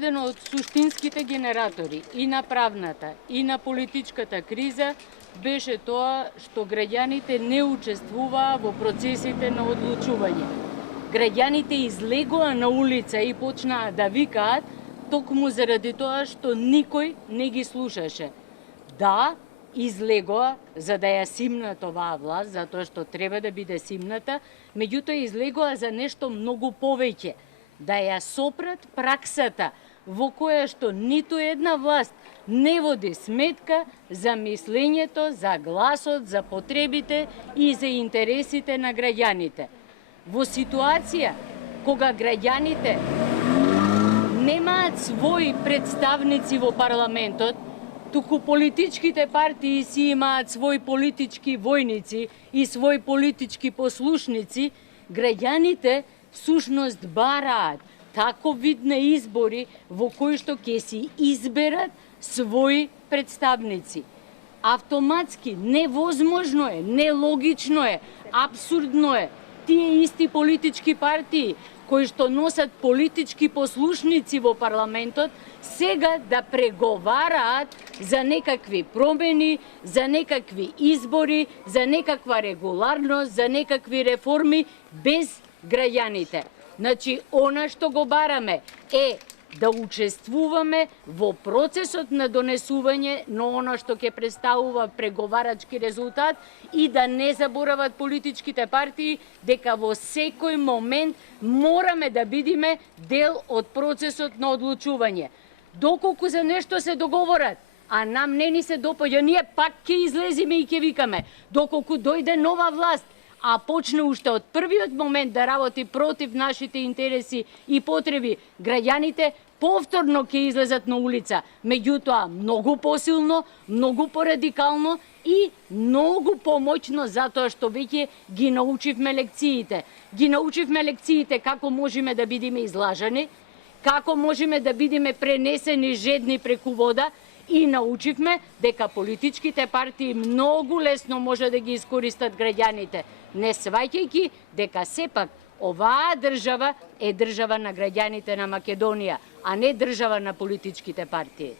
еден од суштинските генератори и на правната, и на политичката криза беше тоа што граѓаните не учествуваа во процесите на одлучување. Граѓаните излегоа на улица и почнаа да викаат токму заради тоа што никој не ги слушаше. Да, излегоа за да ја симнат оваа власт, затоа што треба да биде симната, меѓутоа излегоа за нешто многу повеќе, да ја сопрат праксата во која што ниту една власт не води сметка за мислењето, за гласот, за потребите и за интересите на граѓаните. Во ситуација кога граѓаните немаат своји представници во парламентот, туку политичките партии си имаат своји политички војници и своји политички послушници, граѓаните всушност бараат таков вид на избори во кои што ќе си изберат своји представници. Автоматски невозможно е, нелогично е, апсурдно е тие исти политички партии кои што носат политички послушници во парламентот сега да преговараат за некакви промени, за некакви избори, за некаква регуларност, за некакви реформи без граѓаните. Значи, она што го бараме е да учествуваме во процесот на донесување на она што ќе представува преговарачки резултат и да не заборават политичките партии дека во секој момент мораме да бидеме дел од процесот на одлучување. Доколку за нешто се договорат, а нам не ни се допаѓа, ние пак ќе излеземе и ќе викаме. Доколку дојде нова власт, а почне уште од првиот момент да работи против нашите интереси и потреби, граѓаните повторно ќе излезат на улица, меѓутоа многу посилно, многу порадикално и многу помоćно затоа што веќе ги научивме лекциите. Ги научивме лекциите како можеме да бидеме излажани, како можеме да бидеме пренесени жедни преку вода и научивме дека политичките партии многу лесно може да ги искористат граѓаните, не сваќајќи дека сепак оваа држава е држава на граѓаните на Македонија, а не држава на политичките партии.